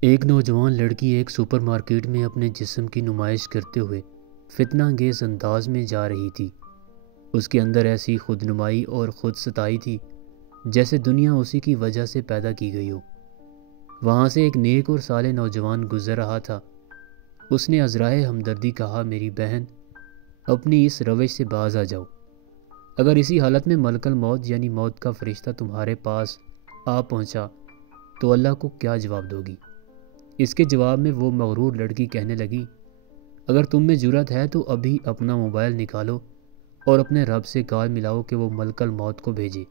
ایک نوجوان لڑکی ایک سپر مارکیٹ میں اپنے جسم کی نمائش کرتے ہوئے فتنہ انگیز انداز میں جا رہی تھی۔ اس کے اندر ایسی خودنمائی اور خود ستائی تھی جیسے دنیا اسی کی وجہ سے پیدا کی گئی ہو۔ وہاں سے ایک نیک اور صالح نوجوان گزر رہا تھا۔ اس نے عذرائے ہمدردی کہا، میری بہن، اپنی اس روش سے باز آ جاؤ۔ اگر اسی حالت میں ملک الموت یعنی موت کا فرشتہ تمہارے پاس آ پہنچا تو اللہ کو کیا جواب دو گی؟ اس کے جواب میں وہ مغرور لڑکی کہنے لگی، اگر تم میں جرأت ہے تو ابھی اپنا موبائل نکالو اور اپنے رب سے کال ملاؤ کہ وہ ملک الموت کو بھیجے۔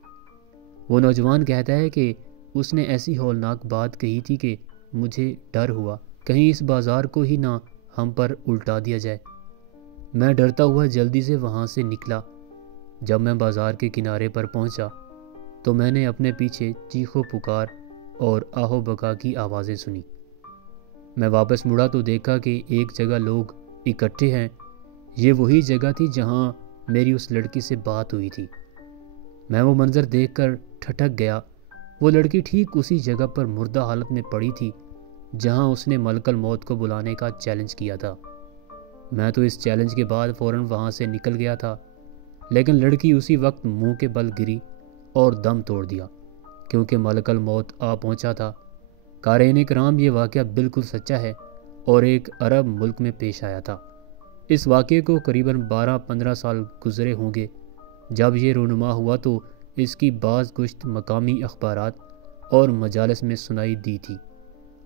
وہ نوجوان کہتا ہے کہ اس نے ایسی ہولناک بات کہی تھی کہ مجھے ڈر ہوا کہیں اس بازار کو ہی نہ ہم پر الٹا دیا جائے۔ میں ڈرتا ہوا جلدی سے وہاں سے نکلا۔ جب میں بازار کے کنارے پر پہنچا تو میں نے اپنے پیچھے چیخ و پکار اور آہ و بکا کی آوازیں سنی۔ میں واپس مڑا تو دیکھا کہ ایک جگہ لوگ اکٹھے ہیں۔ یہ وہی جگہ تھی جہاں میری اس لڑکی سے بات ہوئی تھی۔ میں وہ منظر دیکھ کر ٹھٹک گیا۔ وہ لڑکی ٹھیک اسی جگہ پر مردہ حالت میں پڑی تھی جہاں اس نے ملک الموت کو بلانے کا چیلنج کیا تھا۔ میں تو اس چیلنج کے بعد فوراً وہاں سے نکل گیا تھا، لیکن لڑکی اسی وقت منہ کے بل گری اور دم توڑ دیا کیونکہ ملک الموت آ پہنچا تھا۔ قارئین کرام، یہ واقعہ بالکل سچا ہے اور ایک عرب ملک میں پیش آیا تھا۔ اس واقعے کو قریباً 12-15 سال گزرے ہوں گے جب یہ رونما ہوا تو اس کی بعض گشت مقامی اخبارات اور مجالس میں سنائی دی تھی۔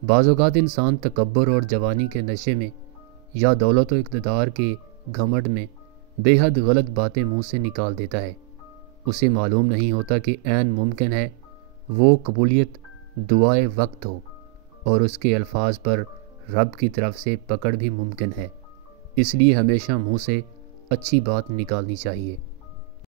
بعض اوقات انسان تکبر اور جوانی کے نشے میں یا دولت و اقتدار کے گھمنڈ میں بے حد غلط باتیں منہ سے نکال دیتا ہے۔ اسے معلوم نہیں ہوتا کہ عین ممکن ہے وہ قبولیت دعائے وقت ہو اور اس کے الفاظ پر رب کی طرف سے پکڑ بھی ممکن ہے۔ اس لیے ہمیشہ منہ سے اچھی بات نکالنی چاہیے۔